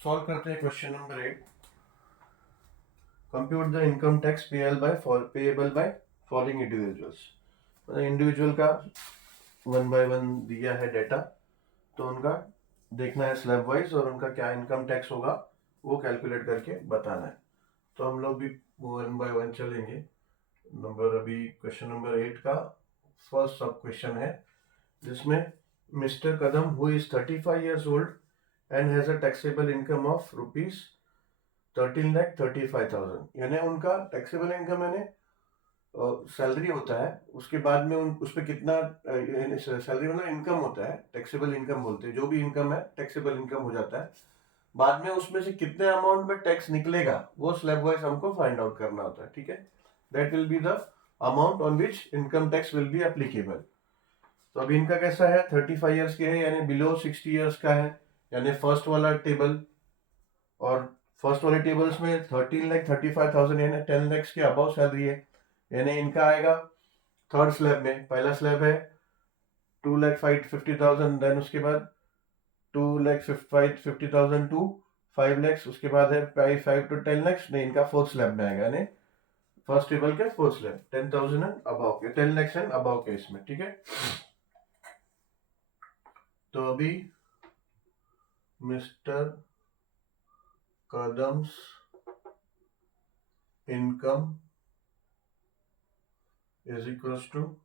Solve करते हैं question number 8। Compute the income tax payable by following individuals. मतलब individual का वन बाय वन दिया है डेटा, तो उनका देखना है स्लैब वाइज और उनका क्या इनकम टैक्स होगा वो कैलकुलेट करके बताना है। तो हम लोग भी वन बाय वन चलेंगे। अभी क्वेश्चन नंबर 8 का फर्स्ट सब क्वेश्चन है, जिसमें mister Kadam who is 35 years old and has a taxable income of rupees 13,35,000, यानी उनका टैक्सेबल इनकम यानी सैलरी होता है, उसके बाद में उस पर कितना सैलरी मतलब इनकम होता है, टैक्सेबल इनकम बोलते हैं। जो भी इनकम है टैक्सेबल इनकम हो जाता है। बाद में उसमें से कितने अमाउंट में टैक्स निकलेगा वो स्लैब वाइज हमको फाइंड आउट करना होता है। ठीक है, that will be the amount on which income tax will be applicable. तो अभी इनका कैसा है, 35 ईयर्स के है यानी बिलो 60 ईयर्स का है, यानी फर्स्ट वाला टेबल। और फर्स्ट वाले टेबल्स में 13,35,000 यानी 10 lakhs के अबव सैलरी है, यानी इनका आएगा थर्ड स्लैब में। पहला स्लैब है 2,50,000, देन उसके बाद 2,50,000 टू 5 lakhs, उसके बाद है 5 to 10 lakhs। नहीं, इनका फोर्थ स्लैब में आएगा, यानी फर्स्ट टेबल के फोर्थ स्लैब 10,000 एंड अबव के, 10 lakhs एंड अबव के इसमें। ठीक है, तो अभी mister Kadam's income is equals to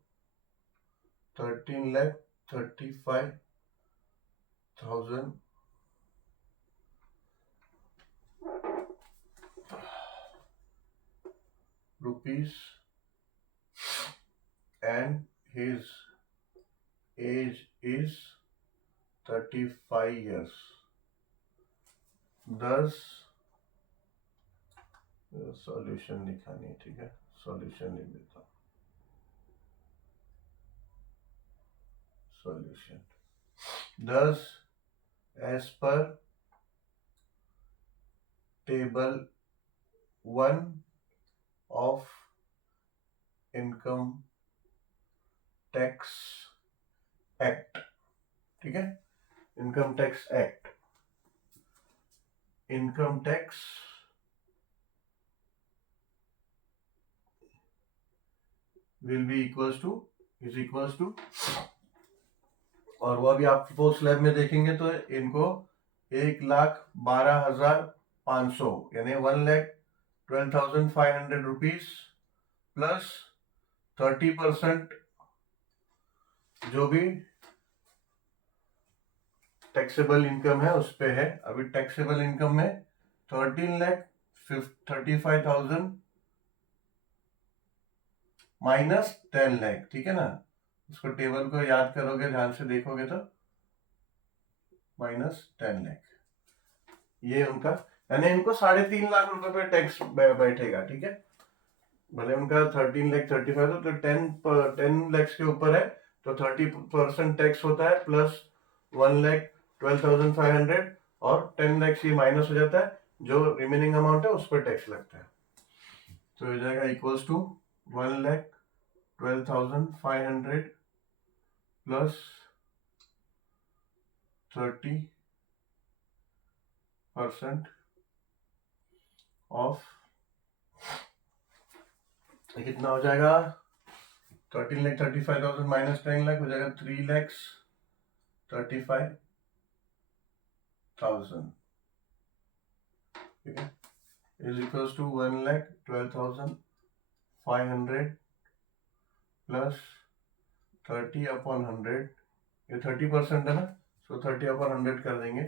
13,35,000 rupees and his age is 35 years. Thus solution लिखा नहीं, ठीक है, सॉल्यूशन लिख देता हूँ। Solution thus as per table 1 of income tax act, ठीक है, income tax act, income tax will be equals to is equals to, और वो अभी आप फोर्थ स्लैब में देखेंगे तो इनको 1,12,500 यानी 1,12,500 रुपीज प्लस 30% जो भी टैक्सेबल इनकम है उस पे है। अभी टैक्सेबल इनकम में 13,35,000 माइनस 10 लाख, ठीक है ना। उसको टेबल को याद करोगे, ध्यान से देखोगे तो माइनस 10 लाख, ये उनका, यानी इनको 3.5 लाख रुपए पे टैक्स बैठेगा। ठीक है, भले उनका 13,35,000 तो 10 lakhs के ऊपर है तो 30% टैक्स होता है, प्लस 1,12,500 और 10 lakhs ये माइनस हो जाता है, जो रिमेनिंग अमाउंट है उस पर टैक्स लगता है। तो हो जाएगा इक्वल्स टू 1,12,500 प्लस 30% ऑफ, कितना हो जाएगा, 13,35,000 माइनस 10 लाख हो जाएगा 3,35,000, ठीक है, इज इक्वल्स टू 1,12,500 प्लस 30/100, ये 30% है ना, सो 30/100 कर देंगे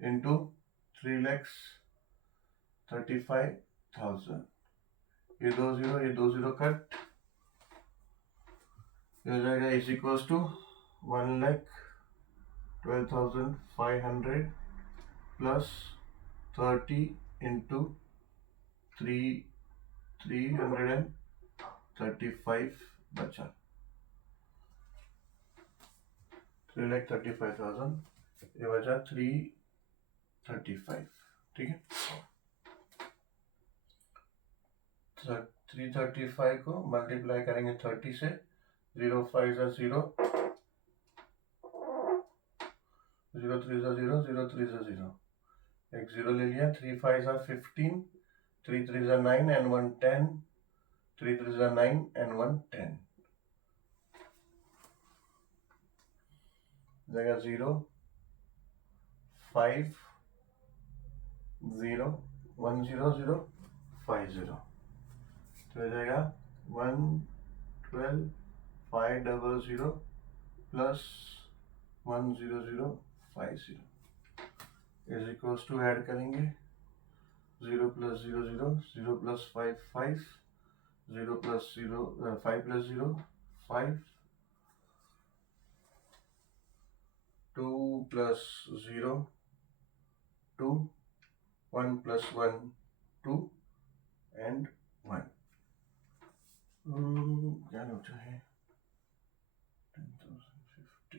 इंटू 3,35,000, ये 2 0 कट, ये हो जाएगा is equals to 1,12,500 plus 30 into 335 बचा, 3,35,000, ये बचा 335, ठीक है। 335 को मल्टीप्लाई करेंगे 30 से, 0 5 0, 0 3 0, 0 3 0, एक 0 ले लिया, 3 5 are 15, 3 3 are 9 and 1 10, 3 3 are 9 and 1 10, जगह 0 5 0 1 0 0 5 0, तो हो जाएगा 1 12 5 0 0 plus 1 0 0 5 0 is equals to, add करेंगे 0 plus 0 0 0 plus 5 5 0 plus 0 5 plus 0 5 2 plus 0 2 1 plus 1 2 and 1, क्या होता है 10,050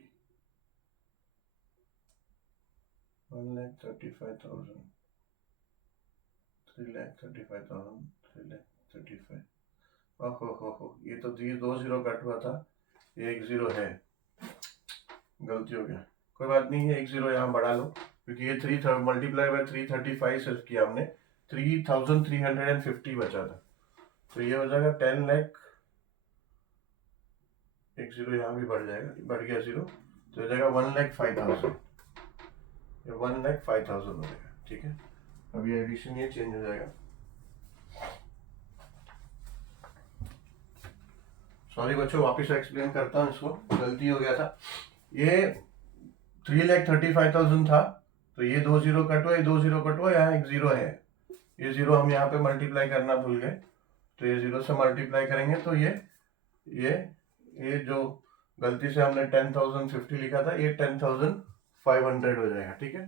1,35,000 3,35,000 3,35,000, ओहो ये तो 2 0 कट हुआ था, ये 1 0 है, गलती हो गया, कोई बात नहीं है, 1 0 यहाँ बढ़ा लो क्योंकि ये 3 मल्टीप्लाई बाय 335 सिर्फ किया हमने, 3,350 बचा था, तो ये हो जाएगा 10 लाख, 1 0 यहाँ भी बढ़ जाएगा, बढ़ गया 0, तो हो जाएगा 1,05,000, ये 1,05,000 हो जाएगा, ठीक है। अब ये एडिशन ये चेंज हो जाएगा, सॉरी बच्चों वापस एक्सप्लेन करता हूँ इसको, गलती हो गया था, ये 3,35,000 था, तो ये 2 0 कट हुआ, ये 2 0 कट हुआ, यहाँ 1 0 है, ये 0 हम यहाँ पे मल्टीप्लाई करना भूल गए, तो ये 0 से मल्टीप्लाई करेंगे तो ये जो गलती से हमने 10,050 लिखा था, ये 10,500 हो जाएगा, ठीक है,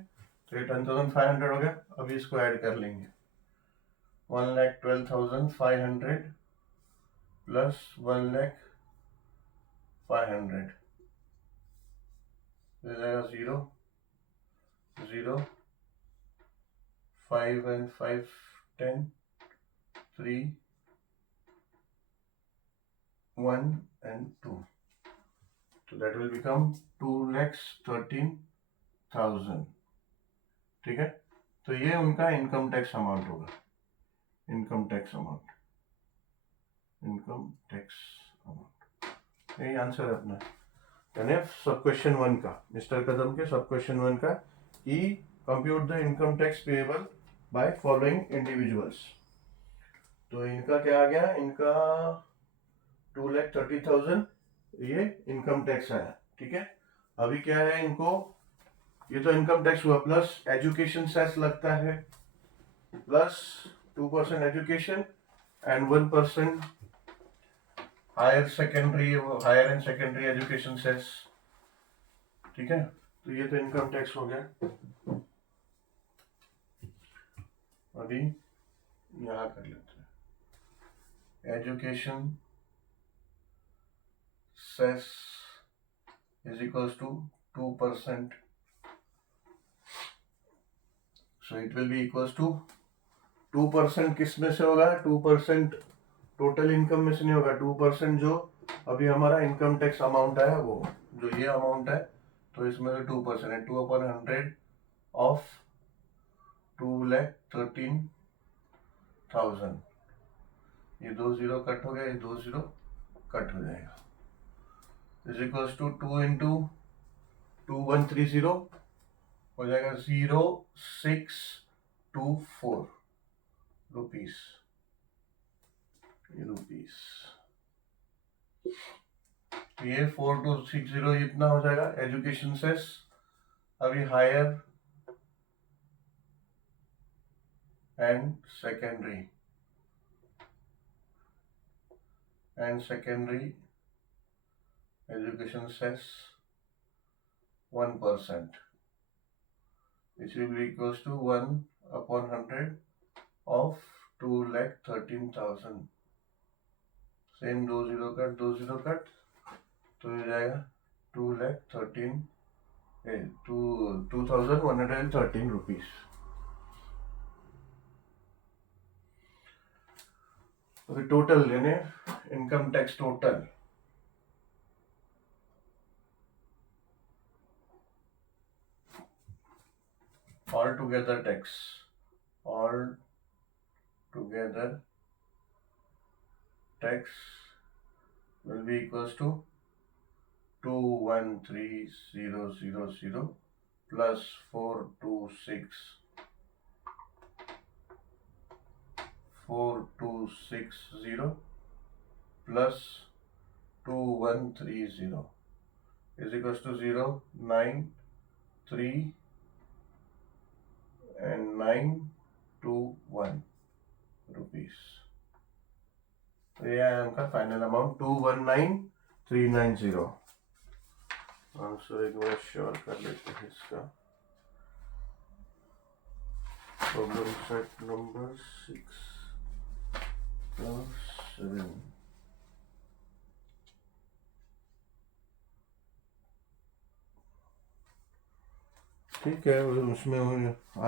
तो ये 10,500 हो गया, अभी इसको ऐड कर लेंगे, 1,12,500 प्लस 1,05,000 हो जाएगा 0 0 5 and 5 10 3 1 and 2, so that will become 2,13,000, ठीक है, तो ये उनका इनकम टैक्स अमाउंट होगा, इनकम टैक्स अमाउंट, यही आंसर है अपना, यानी सब क्वेश्चन 1 का, मिस्टर कदम के सब क्वेश्चन 1 का, कि compute the income tax payable by following individuals, तो इनका क्या आ गया, इनका 2,30,000 ये इनकम टैक्स आया, ठीक है। अभी क्या है इनको, ये तो इनकम टैक्स हुआ, प्लस एजुकेशन सेस लगता है, plus 2% education and 1% higher and secondary education cess, ठीक है, तो ये तो इनकम टैक्स हो गया। अभी यहां कर लेते हैं, education cess is equals to 2%, so it will be equals to 2% किस में से होगा, 2% टोटल इनकम में से नहीं होगा, 2% जो अभी हमारा इनकम टैक्स अमाउंट है, वो जो ये अमाउंट है, तो इसमें से 2% है, 2/100 ऑफ 2,13,000, ये 2 0 कट हो गया, ये 2 0 कट हो जाएगा, इज इक्वल्स टू 2 into 2,130 हो जाएगा 0,624 रुपीस, ये 4,260 इतना हो जाएगा एजुकेशन सेस। अभी higher and secondary education cess 1%, which will be equals to 1/100 of 2,13,000, same 2 0 cut 2 0 cut, तो हो जाएगा 2,113 रुपीस। टोटल यानी income tax total all together tax will be equals to 213,000 plus 426,000 plus 2130 is equals to 0, 9, 3 and 921 rupees. तो ये है उनका final amount 219,390. Answer एक बार sure कर लेते हैं इसका. Problem set number 6+7. ठीक है, उसमें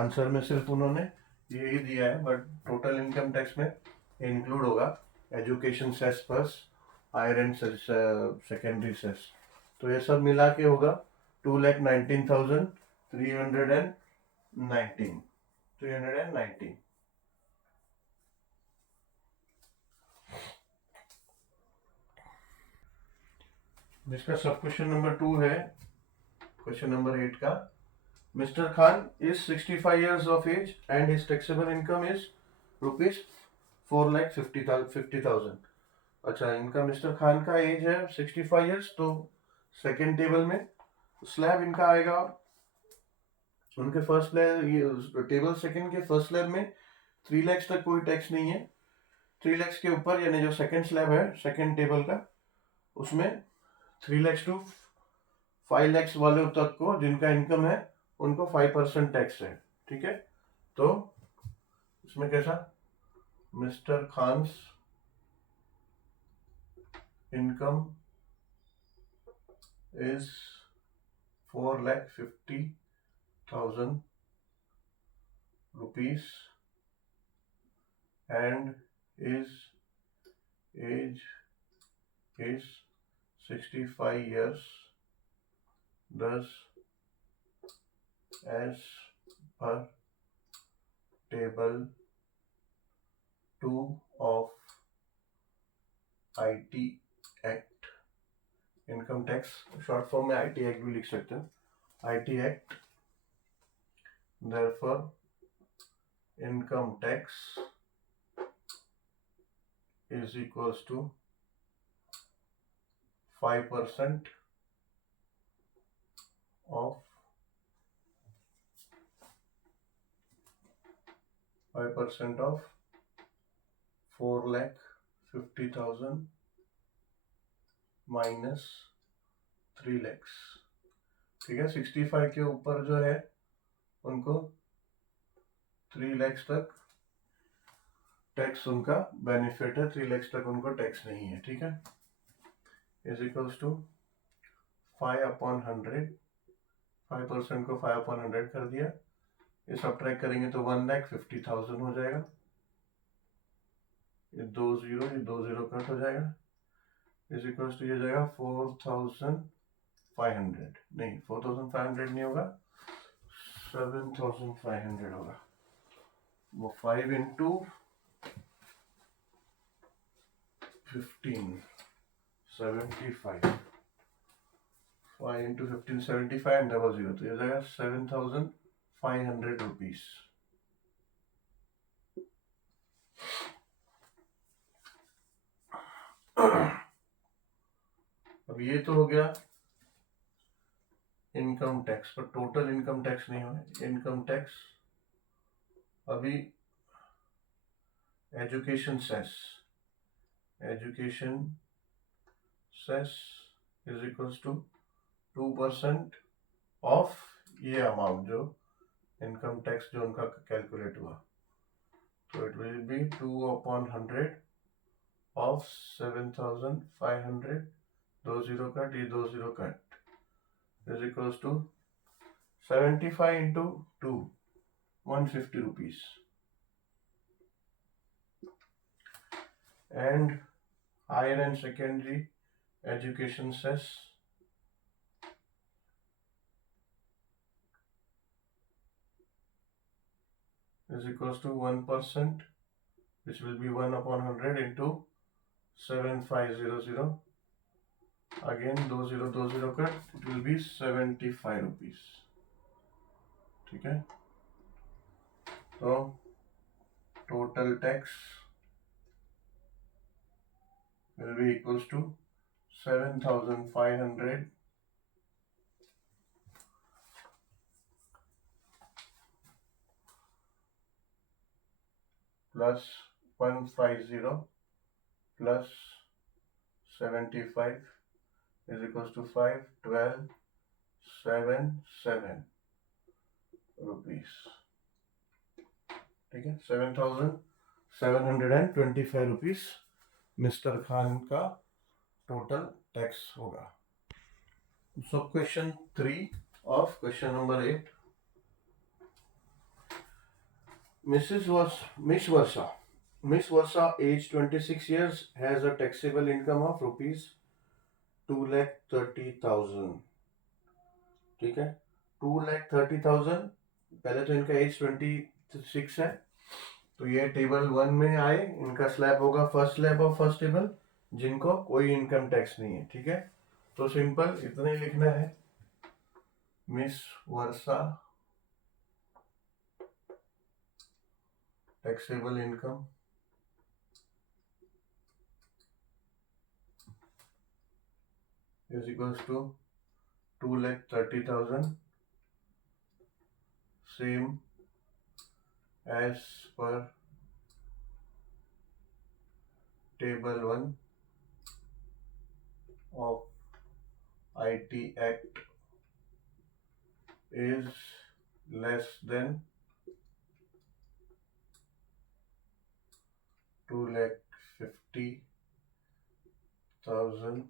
आंसर में सिर्फ उन्होंने यही दिया है, बट टोटल इनकम टैक्स में इंक्लूड होगा education cess plus higher and secondary cess. तो ये सब मिला के होगा 2,19,319. जिसका सब क्वेश्चन नंबर 2 है, क्वेश्चन नंबर 8 का. Mr. Khan is 65 years of age and his taxable income is rupees 4,50,000. अच्छा, इनका मिस्टर खान का एज है 65 years. तो सेकेंड टेबल में स्लैब इनका आएगा, उनके फर्स्ट स्लैब, टेबल सेकेंड के फर्स्ट स्लैब में 3 lakhs तक कोई टैक्स नहीं है. 3 lakhs के ऊपर यानी जो सेकेंड स्लैब है सेकेंड टेबल का, उसमें 3 lakhs to 5 lakhs वाले तक को जिनका इनकम है उनको 5% टैक्स है. ठीक है, तो इसमें कैसा, mister Khan's income is 4,50,000 rupees and his age is 65 years, thus as per table 2 of IT Act. Income tax short form में IT Act भी लिख सकते हैं. IT Act, therefore income tax is equals to 5% of 4,50,000 minus 3 lakhs. ठीक है, 65 के ऊपर जो है उनको 3 lakhs तक टैक्स उनका बेनिफिट है, 3 lakhs तक उनको टैक्स नहीं है. ठीक है, इज इक्वल्स टू 5/100. 5% को 5/100 कर दिया, ये सब्ट्रैक्ट करेंगे तो 1,50,000 हो जाएगा. ये 2 0 कट हो जाएगा. इज इक्वल्स टू ये जाएगा 4,500. नहीं, 4,500 नहीं होगा, 7,500 होगा. वो 5 into 15 75. 5 into 15 75 and 00. तो ये जाएगा 7,500 rupees. अब ये तो हो गया इनकम टैक्स, पर टोटल इनकम टैक्स नहीं होगा. इनकम टैक्स अभी education cess is equals to 2% of ये अमाउंट जो इनकम टैक्स जो उनका कैलकुलेट हुआ. तो it will be 2/100 of 7,500. 2 0 cut, ये 2 0 cut, is equals to 75 into 2, 150 rupees. And higher and secondary education cess is equals to 1%, which will be 1 upon 100 into 7500. Again 20 cut, it will be 75 rupees. ठीक है, तो total tax will be equals to 7,500 plus 150 plus 75 is equals to 5,1277 rupees. ठीक है, 7,725 rupees mister Khan का total tax होगा. So question 3 of question number 8. Miss Varsha, age 26 years, has a taxable income of rupees 2,30,000. ठीक है, 2,30,000. पहले तो इनका as 26 है, तो ये टेबल 1 में आए, इनका स्लैब होगा फर्स्ट स्लैब और फर्स्ट टेबल, जिनको कोई इनकम टैक्स नहीं है. ठीक है, तो सिंपल इतना ही लिखना है. Miss Varsha taxable income is equals to 2,30,000, same as per table 1 of IT Act is less than 2,50,000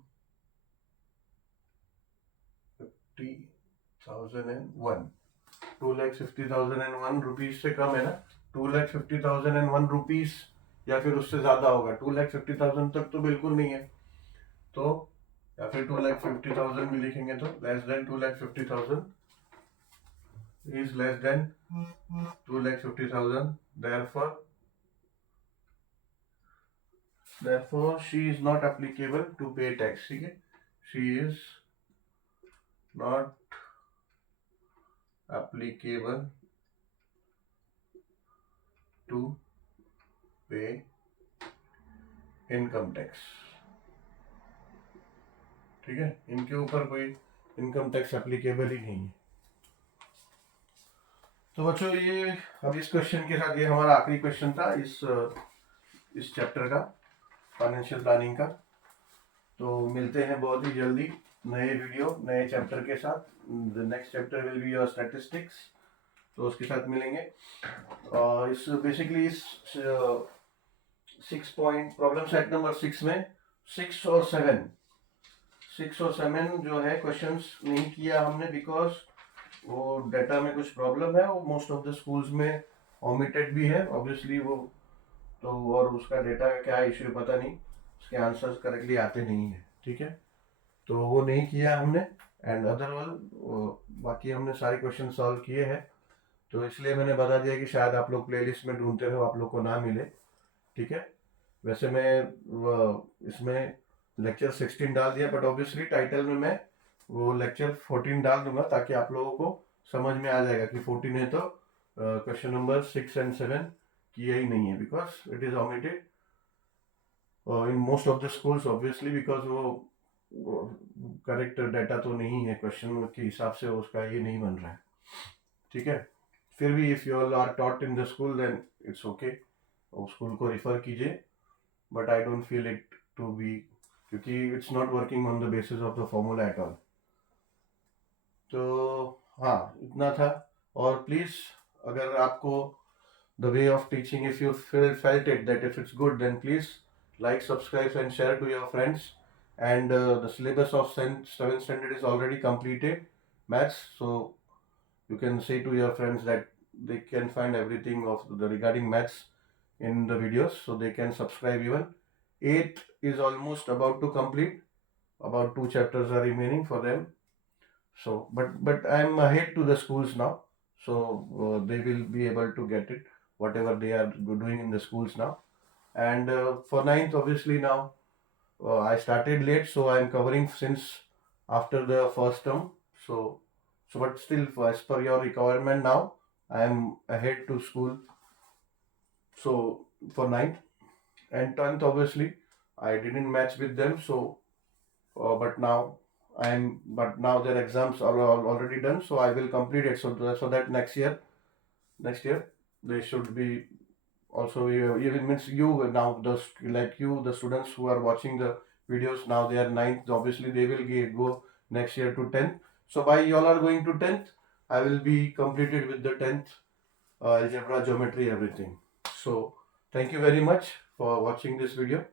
2,50,001 rupees से कम है ना. 2,50,001 रुपीज या फिर उससे ज्यादा होगा. 2,50,000 तक तो बिल्कुल नहीं है, तो या फिर 2,50,000 भी लिखेंगे तो less than 2,50,000 is less than 2,50,000. Therefore she is not applicable to pay tax. ठीक है, she is not applicable to pay income tax. ठीक है, इनके ऊपर कोई इनकम टैक्स एप्लीकेबल ही नहीं है. तो बच्चों, ये अब इस क्वेश्चन के साथ ये हमारा आखिरी क्वेश्चन था इस चैप्टर का, फाइनेंशियल प्लानिंग का. तो मिलते हैं बहुत ही जल्दी नए वीडियो नए चैप्टर के साथ. The next chapter will be your statistics, तो उसके साथ मिलेंगे. और इस बेसिकली इस 6 पॉइंट प्रॉब्लम सेट नंबर 6 में 6 और 7 जो है क्वेश्चंस नहीं किया हमने, बिकॉज वो डाटा में कुछ प्रॉब्लम है. वो मोस्ट ऑफ द स्कूल्स में ओमिटेड भी है ऑब्वियसली वो, तो और उसका डेटा का क्या इश्यू पता नहीं, उसके आंसर्स करेक्टली आते नहीं है. ठीक है, तो वो नहीं किया हमने. एंड अदरवाइज बाकी हमने सारे क्वेश्चन सॉल्व किए हैं, तो इसलिए मैंने बता दिया कि शायद आप लोग प्लेलिस्ट में ढूंढते रहो, आप लोग को ना मिले. ठीक है, वैसे मैं इसमें लेक्चर 16 डाल दिया, बट ऑब्वियसली टाइटल में मैं वो लेक्चर 14 डाल दूंगा, ताकि आप लोगों को समझ में आ जाएगा कि 14 है तो क्वेश्चन नंबर 6 and 7 किया ही नहीं है, because it is omitted in most of the schools obviously, because वो करेक्ट डाटा तो नहीं है क्वेश्चन के हिसाब से, उसका ये नहीं बन रहा है. ठीक है, फिर भी if you all are taught in the school then it's okay, school को रिफर कीजिए, but I don't feel it to be, क्योंकि it's not working on the basis of the formula at all. तो हाँ, इतना था. और please अगर आपको the way of teaching, if you felt it that if it's good, then please like, subscribe and share to your friends. And the syllabus of 7th standard is already completed, maths, so you can say to your friends that they can find everything of the regarding maths in the videos, so they can subscribe even. 8th is almost about to complete, about 2 chapters are remaining for them. So but I'm ahead to the schools now, so they will be able to get it. whatever they are doing in the schools now. And for ninth, obviously now I started late, so I'm covering since after the first term. So, but still, as per your requirement now, I am ahead to school. So for ninth and tenth, obviously, I didn't match with them. So, but now their exams are already done. So I will complete it. So that next year they should be also even means you now like you the students who are watching the videos now they are ninth, obviously they will go next year to 10th. So by y'all are going to 10th, I will be completed with the 10th algebra, geometry, everything. So thank you very much for watching this video.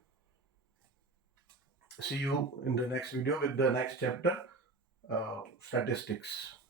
See you in the next video with the next chapter, statistics.